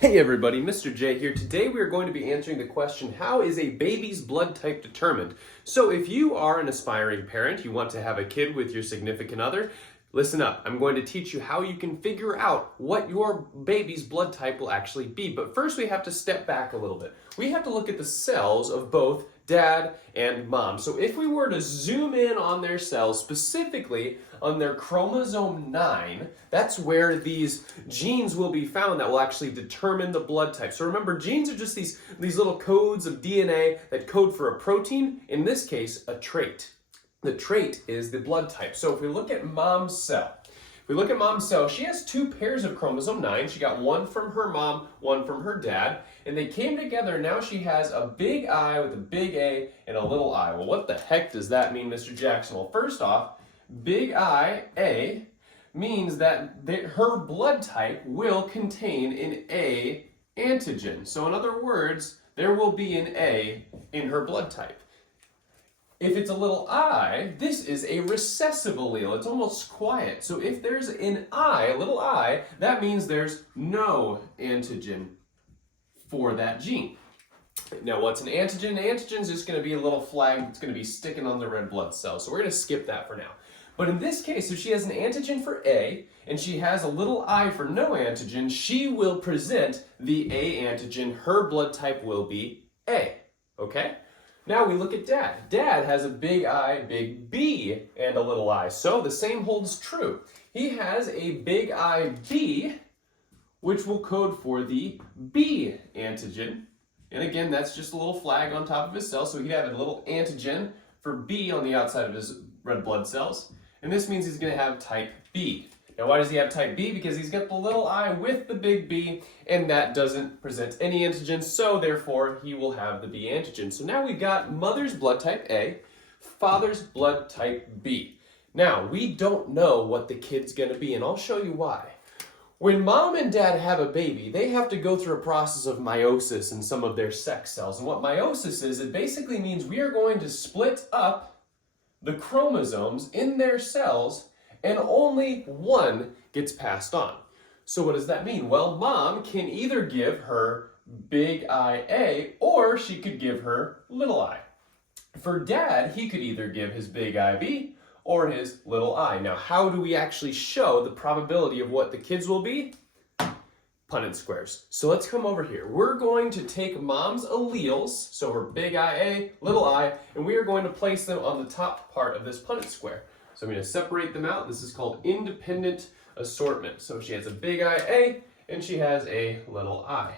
Hey everybody, Mr. J here. Today we are going to be answering the question, how is a baby's blood type determined? So if you are an aspiring parent, you want to have a kid with your significant other, listen up. I'm going to teach you how you can figure out what your baby's blood type will actually be. But first we have to step back a little bit. We have to look at the cells of both dad and mom. So if we were to zoom in on their cells, specifically on their chromosome 9, that's where these genes will be found that will actually determine the blood type. So remember, genes are just these little codes of DNA that code for a protein, in this case, a trait. The trait is the blood type. So if we look at mom's cell, she has two pairs of chromosome 9. She got one from her mom, one from her dad, and they came together. Now she has a big I with a big A and a little I. Well, what the heck does that mean, Mr. Jackson? Well, first off, big I, A, means that her blood type will contain an A antigen. So in other words, there will be an A in her blood type. If it's a little I, this is a recessive allele. It's almost quiet. So if there's an I, a little I, that means there's no antigen for that gene. Now, what's an antigen? An antigen is just going to be a little flag that's going to be sticking on the red blood cell. So we're going to skip that for now. But in this case, if she has an antigen for A and she has a little I for no antigen, she will present the A antigen. Her blood type will be A. Okay? Now we look at dad. Dad has a big I, big B, and a little I. So the same holds true. He has a big I, B, which will code for the B antigen. And again, that's just a little flag on top of his cell. So he'd have a little antigen for B on the outside of his red blood cells. And this means he's going to have type B. Now, why does he have type B? Because he's got the little I with the big B, and that doesn't present any antigen, so therefore he will have the B antigen. So now we've got mother's blood type A, father's blood type B. Now, we don't know what the kid's going to be, and I'll show you why. When mom and dad have a baby, they have to go through a process of meiosis in some of their sex cells. And what meiosis is, it basically means we are going to split up the chromosomes in their cells, and only one gets passed on. So what does that mean? Well, mom can either give her big IA or she could give her little I. For dad, he could either give his big IB or his little I. Now, how do we actually show the probability of what the kids will be? Punnett squares. So let's come over here. We're going to take mom's alleles, so her big IA, little I, and we are going to place them on the top part of this Punnett square. So I'm going to separate them out. This is called independent assortment. So she has a big IA and she has a little I.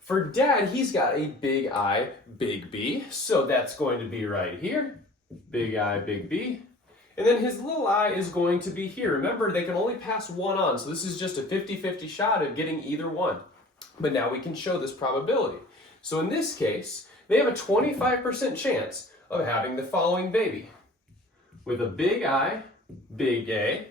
For dad, he's got a big I, big B. So that's going to be right here. Big I, big B. And then his little I is going to be here. Remember, they can only pass one on. So this is just a 50-50 shot of getting either one. But now we can show this probability. So in this case, they have a 25% chance of having the following baby, with a big I, big A,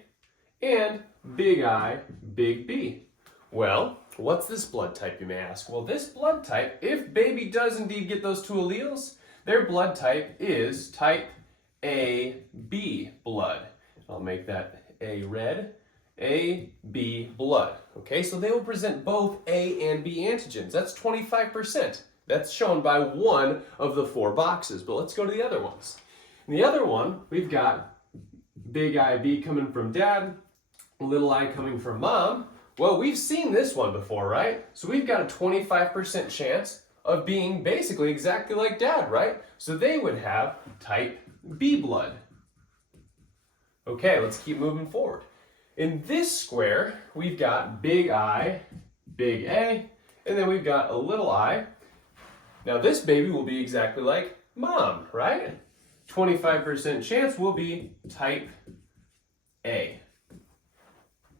and big I, big B. Well, what's this blood type, you may ask? Well, this blood type, if baby does indeed get those two alleles, their blood type is type AB blood. I'll make that A red, AB blood. Okay, so they will present both A and B antigens. That's 25%. That's shown by one of the four boxes. But let's go to the other ones. In the other one, we've got big IB coming from dad, little I coming from mom. Well, we've seen this one before, right? So we've got a 25% chance of being basically exactly like dad, right? So they would have type B blood. Okay, let's keep moving forward. In this square, we've got big I, big A, and then we've got a little I. Now this baby will be exactly like mom, right? 25% chance will be type A.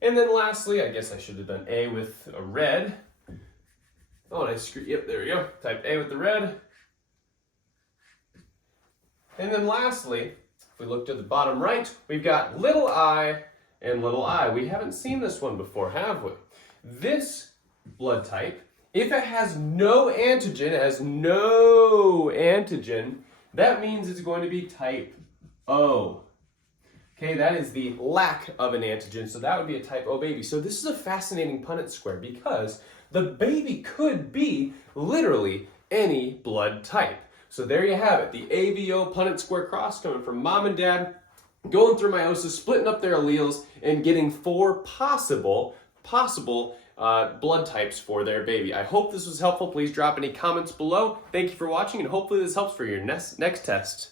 And then lastly, I guess I should have done A with a red. Oh, and I screwed, yep, there we go. Type A with the red. And then lastly, if we look to the bottom right, we've got little I and little I. We haven't seen this one before, have we? This blood type, if it has no antigen, that means it's going to be type O. Okay, that is the lack of an antigen, so that would be a type O baby. So this is a fascinating Punnett square because the baby could be literally any blood type. So there you have it, the AVO Punnett square cross coming from mom and dad, going through meiosis, splitting up their alleles, and getting 4 possible blood types for their baby. I hope this was helpful. Please drop any comments below. Thank you for watching, and hopefully this helps for your next test.